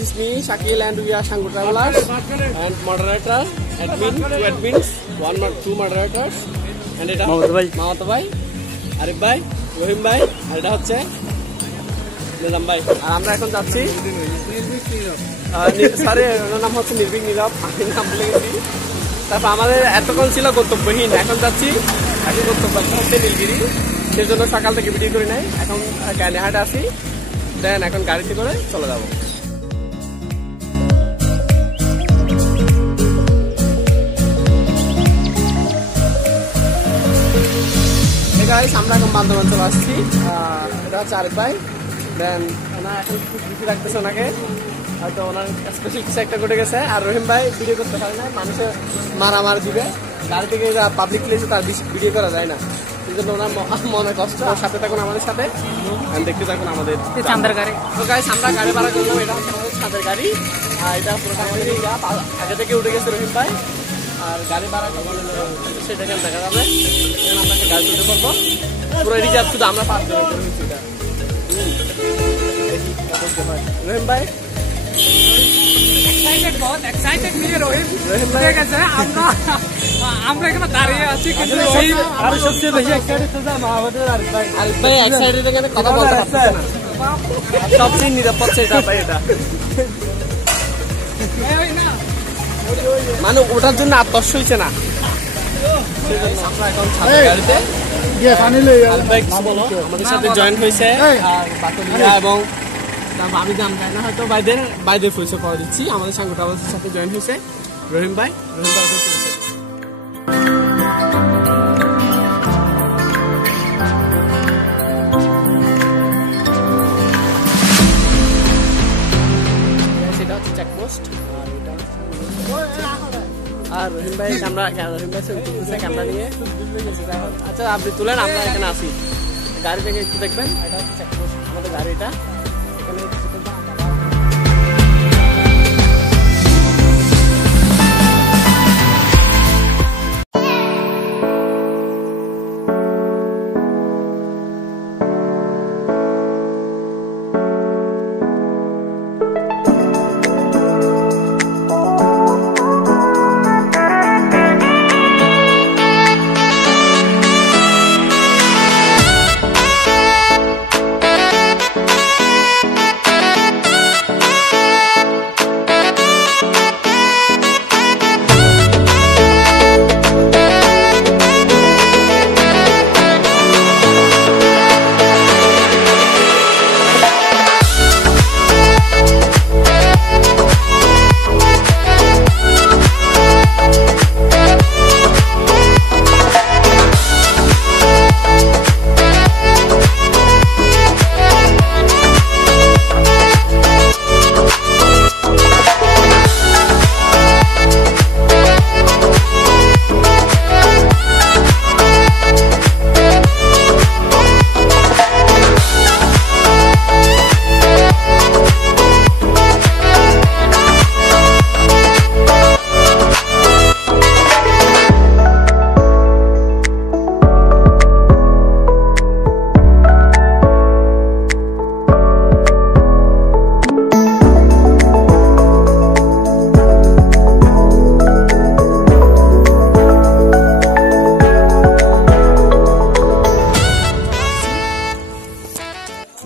is me, Shakil, and we are Shangu Travelers and moderator, admin, two admins, two moderators, and এটা মামাতো ভাই, আরিফ ভাই, রহিম ভাই, আর এটা হচ্ছে নিজাম ভাই। আর আমরা এখন যাচ্ছি সরি ওনার নাম হচ্ছে নির্ভীক নীরব, আমি নাম ভুলে গেছি। তারপর আমাদের এতক্ষণ ছিল গন্তব্যহীন, এখন যাচ্ছি এখন গন্তব্য হচ্ছে নীলগিরি। সেই জন্য সকাল থেকে ভিডিও করি নাই, এখন ক্যানিহাটে আসি, দেন এখন গাড়িতে করে চলে যাবো। আমরা এখন বান্দরবান চলে আসছি, এটা হচ্ছে আরিফ ভাই। দেন ওনার এখন খুব খুশি লাগতেছে ওনাকে, হয়তো ওনার স্পেশাল কিছু একটা ঘটে গেছে। আর রহিম ভাই ভিডিও করতে পারে না, মানুষের মারামার দিবে, গাড়ি থেকে পাবলিক প্লেসে তার ভিডিও করা যায় না, এই জন্য ওনার মনে কষ্ট। সাথে থাকুন আমাদের সাথে, দেখতে থাকুন আমাদের চাঁদের গাড়ি। তো গাইস আমরা গাড়ি ভাড়া করলাম, এটা হচ্ছে আমাদের চাঁদের গাড়ি। আর এটা পুরোটা আমাদের আগে থেকে উঠে গেছে রহিম ভাই। আর গাড়ি ভাড়া সেটা কেন দেখা যাবে, আমরা একটা গাড়ি তুলতে পারবো পুরো রিজার্ভ, শুধু আমরা পাঁচ জন সেটা। রহিম ভাই আমরা এখানে দাঁড়িয়ে আছি, কিন্তু সবচেয়ে বেশি আরিফ ভাই এক্সাইটেড এখানে কথা বলতে পারছে না, সবচেয়ে নিরাপদ সেটা ভাই। এটা মানে ওটার জন্য আত্মস্য হয়েছে না, আমরা এখন গাড়িতে আমাদের সাথে জয়েন হয়েছে এবং আমি জান যাই না, হয়তো বাইদের পরিচয় পাওয়া দিচ্ছি। আমাদের সাংগু ট্রাভেলসের সাথে জয়েন হয়েছে রহিম ভাই। সেটা হচ্ছে চেকপোস্ট, আর রহিম ভাই ক্যামেরা নিয়ে। আচ্ছা আপনি তুলেন, আমরা এখানে আসি গাড়ি থেকে একটু দেখবেন। এটা হচ্ছে চেকপোস্ট, আমাদের গাড়িটা এখানে।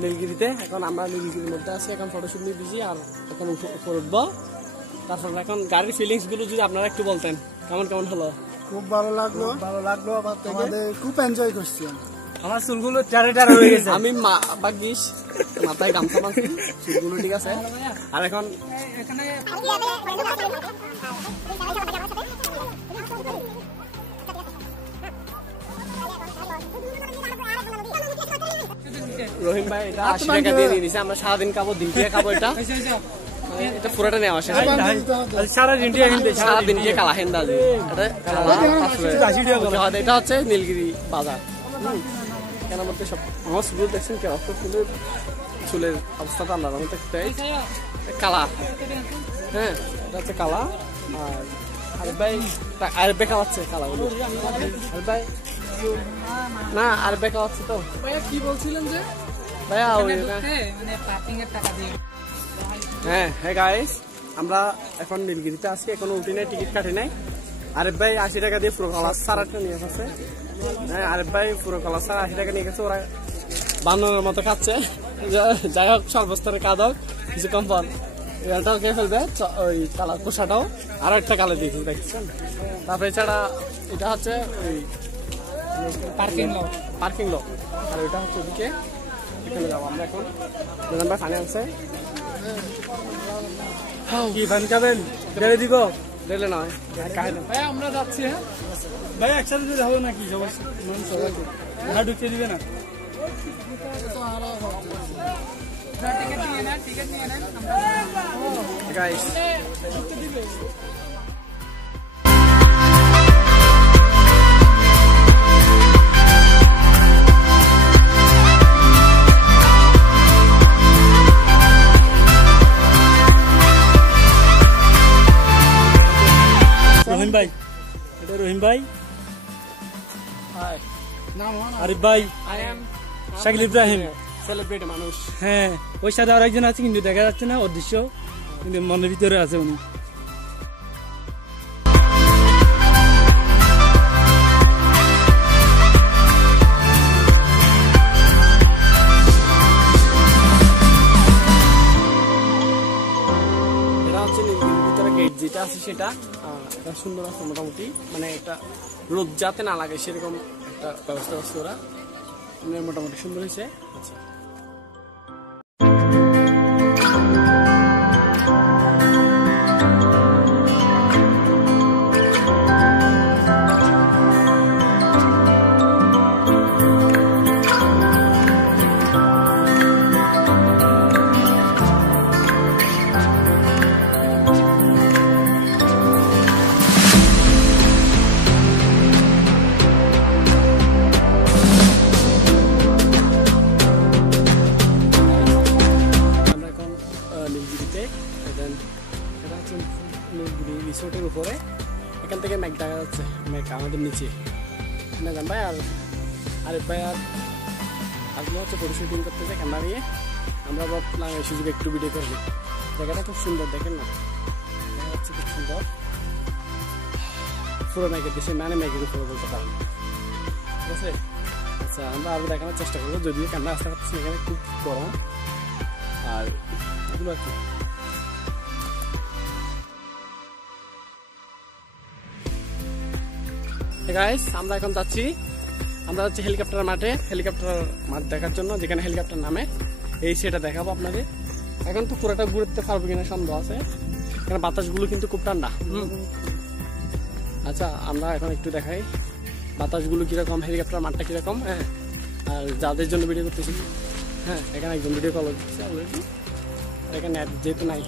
নীলগিরিতে এখন আমরা নীলগিরির মধ্যে আছি, এখন ফটোশুট নিয়ে বিজি। আর এখন উপর উঠবো, তারপর এখন গাড়ির ফিলিংস গুলো যদি আপনারা একটু বলতেন, কেমন কেমন হলো? খুব ভালো লাগলো, আমাদের খুব এনজয় করছি। আমার চুলগুলো টারে হয়ে গেছে, আমি ভাগ্যিস মাথায় গামছা বাঁধছি, চুলগুলো ঠিক আছে। আর এখন রহিম ভাই এটা 80 টাকা দিয়ে দিয়েছে, আমরা সারাদিন খাবো, দিন দিয়ে খাবো। এটা এটা পুরোটা নেওয়া শেষ, সারাদিন দিয়ে কালা হেন্দা। এটা হচ্ছে নীলগিরি বাজার। কেন মধ্যে সব আমার চুল দেখছেন, কেন চুলের অবস্থাটা আল্লাহ রহমতে কালা। হ্যাঁ এটা হচ্ছে কালা। আর আরিফ ভাই খাওয়াচ্ছে কালাগুলো। আরিফ ভাই না, আরিফ ভাই খাওয়াচ্ছে। তো ভাইয়া কি বলছিলেন যে ভাইয়া ওই মানে পার্কিং এর টাকা দিয়ে হ্যাঁ হ্যাঁ গাইস, আমরা এখন নীলগিরিতে আছি, এখনো উঠি নাই, টিকিট কাটি নাই। আরিফ ভাই 80 টাকা দিয়ে পুরো কলার সার একটা নিয়ে গেছে। হ্যাঁ আরিফ ভাই পুরো কলার সার 80 টাকা নিয়ে গেছে, ওরা বান্দরের মতো খাচ্ছে। যাই হোক, সর্বস্তরে কাদক কিছু কম পান, এটাও খেয়ে ফেলবে, ওই কালার কোষাটাও আরো একটা কালার দিয়েছে দেখছেন। তারপরে এছাড়া এটা হচ্ছে ওই পার্কিং লক, আর ওইটা হচ্ছে ওদিকে, এখানে যাবো আমরা এখন। ভাই পানি আনছে, কি পানি খাবেন? ঢেলে দিব? রেলে নয় ভাই আমরা যাচ্ছি। হ্যাঁ ভাই একসাথে যদি হবে নাকি সবাই সবাই ঢুকতে দিবে না? গাইস রহিম ভাই, এটা রহিম ভাই, হাই, আরিফ ভাই, I am Shakil Ibrahim, celebrity মানুষ। হ্যাঁ ওই সাথে আর একজন আছে কিন্তু দেখা যাচ্ছে না, অদৃশ্য কিন্তু মনের ভিতরে আছে উনি। এটা হচ্ছে নীলগিরির ভিতরে গেট যেটা আছে সেটা, এটা সুন্দর আছে মোটামুটি, মানে একটা রোদ যাতে না লাগে সেরকম একটা ব্যবস্থা করছে ওরা, মানে মোটামুটি সুন্দর হয়েছে। আচ্ছা রিসোর্টের উপরে, এখান থেকে ম্যাক দেখা যাচ্ছে, ম্যাক আমাদের নিচে না যান ভাই। আর আরিফ ভাই আর আজকে হচ্ছে ফটো শুটিং করতেছে ক্যামেরা নিয়ে, আমরা ভাবলাম এই সুযোগে একটু ভিডিও করবো। জায়গাটা খুব সুন্দর, দেখেন না, দেখা যাচ্ছে খুব সুন্দর, পুরো ম্যাকের দেশে, মানে ম্যাকের উপরে বলতে পারেন, ঠিক আছে। আচ্ছা আমরা আরও দেখানোর চেষ্টা করবো, যদিও ক্যামেরা আসতে পারছি, এখানে খুব গরম। আর এগুলো আর কি, গাইস আমরা এখন যাচ্ছি, আমরা যাচ্ছি হেলিকপ্টার মাঠে, হেলিকপ্টার মাঠ দেখার জন্য, যেখানে হেলিকপ্টার নামে, এই সেটা দেখাবো আপনাদের। এখন তো পুরোটা ঘুরতে পারবো কিনা সন্দেহ আছে, কারণ বাতাসগুলো কিন্তু খুব ঠান্ডা। আচ্ছা আমরা এখন একটু দেখাই বাতাসগুলো কিরকম, হেলিকপ্টার মাঠটা কিরকম। হ্যাঁ আর যাদের জন্য ভিডিও করতেছি, হ্যাঁ এখানে একজন ভিডিও কল করতেছে অলরেডি, এখানে যেহেতু নাই।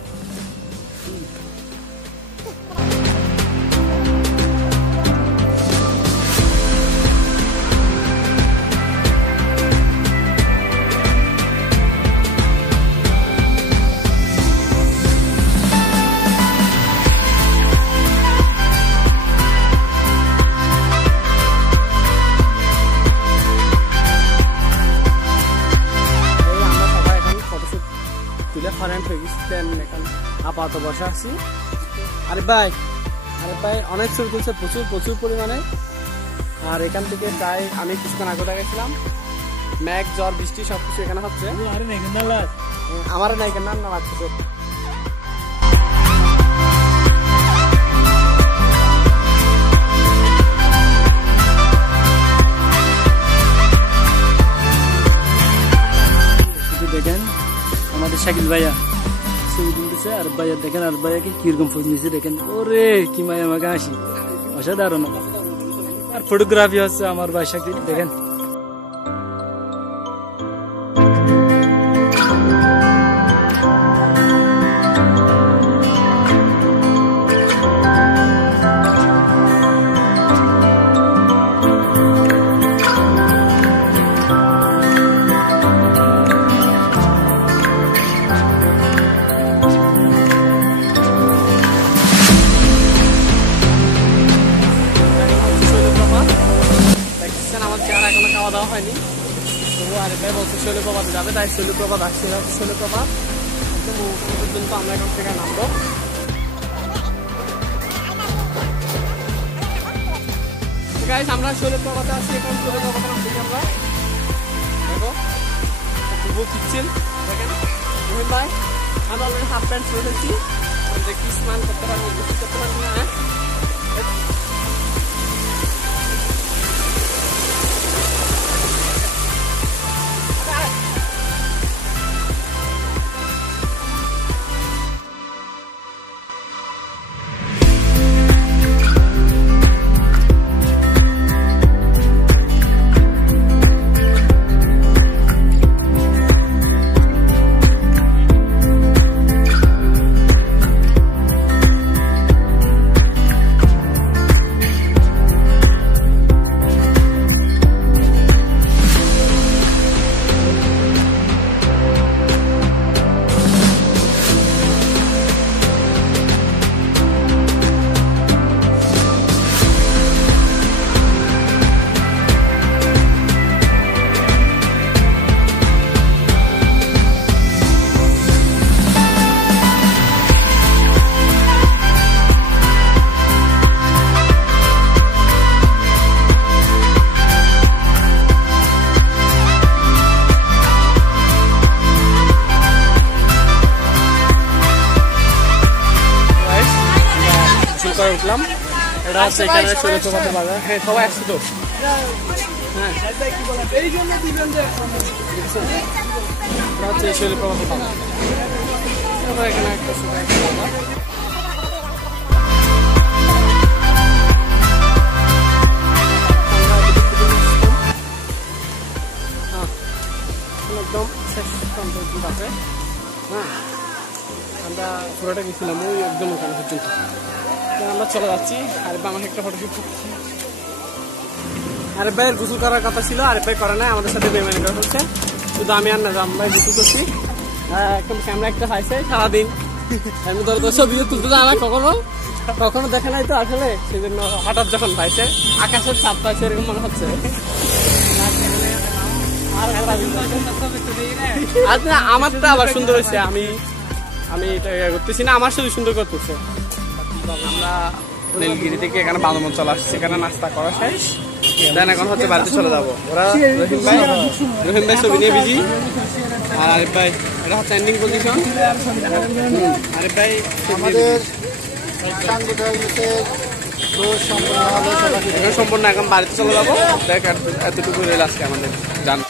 আপাতত বসে আছি। আরিফ ভাই অনেক ছবি তুলছে, প্রচুর পরিমাণে। আর এখান থেকে প্রায় আমি কিছুক্ষণ আগে দেখাইছিলাম, ম্যাঘ ঝড় বৃষ্টি সবকিছু এখানে হচ্ছে। আমার নাই কেন না লাগছে। দেখেন আমাদের শাকিল ভাইয়া ছবি তুলতেছে, আর ভাইয়া দেখেন, আর ভাইয়াকে কিরকম ফোন দিয়েছে দেখেন, ওরে কি মায়া আমাকে হাসি, অসাধারণ। আর ফটোগ্রাফি হচ্ছে আমার ভাই শাকিল, দেখেন। হয়নি, তবু আরিফ ভাই বলছে শৈলপ্রপাতে যাবে, তাই শৈলপ্রপাত আসছে। শৈলপ্রপাত একদম ওখানে পর্যন্ত আমরা এখন থেকে নামবো। গাইস আমরা শৈলপ্রপাতে আছি, এখন শৈলপ্রপাতে নামতেছি আমরা। দেখো খুব পিচ্ছিল দেখেন রহিম ভাই, আমরা অলরেডি হাফ প্যান্ট পরে ফেলছি, দেখি স্নান করতে পারবো করতে পারবো না। উঠলাম, এটা হচ্ছে এখানে শৈলপ্রপাতের বাজার। হ্যাঁ সবাই আসছে তো, হ্যাঁ এটা হচ্ছে শৈলপ্রপাতের বাজার। এখানে একটা একদম শেষ আছে। হ্যাঁ আমরা পুরোটা গেছিলাম ওই একদম ওখানে পর্যন্ত, আমরা চলে যাচ্ছি। আরেফ ভাই আমাকে একটা ফটোশুট করছি। আরেফ ভাইয়ের গোসল করার কথা ছিল, আরেফ ভাই করে নাই, আমাদের সাথে বেমানি করা হচ্ছে। শুধু আমি আর না ভাই গোসল করছি, একদম ক্যামেরা একটা পাইছে সারাদিন আমি ধরো ছবিও তুলতে যায় না, কখনো দেখে নাই তো আসলে, সেই জন্য হঠাৎ যখন পাইছে আকাশের ছাপ পাইছে এরকম মনে হচ্ছে। আমারটা আবার সুন্দর হয়েছে, আমি এটা করতেছি না, আমার শুধু সুন্দর করতেছে। আমরা নীলগিরি থেকে এখানে বান্দরবন চলে আসছি, এখানে নাস্তা করা শেষ, দেন এখন হচ্ছে বাড়িতে চলে যাবো। ওরা রহিম ভাই ছবি নিয়ে বিজি, আর আরিফ ভাই এটা হচ্ছে এন্ডিং পজিশন। আরিফ ভাই আমাদের সম্পূর্ণ এখন বাড়িতে চলে যাবো। দেখ এতটুকু রেল আজকে আমাদের জান।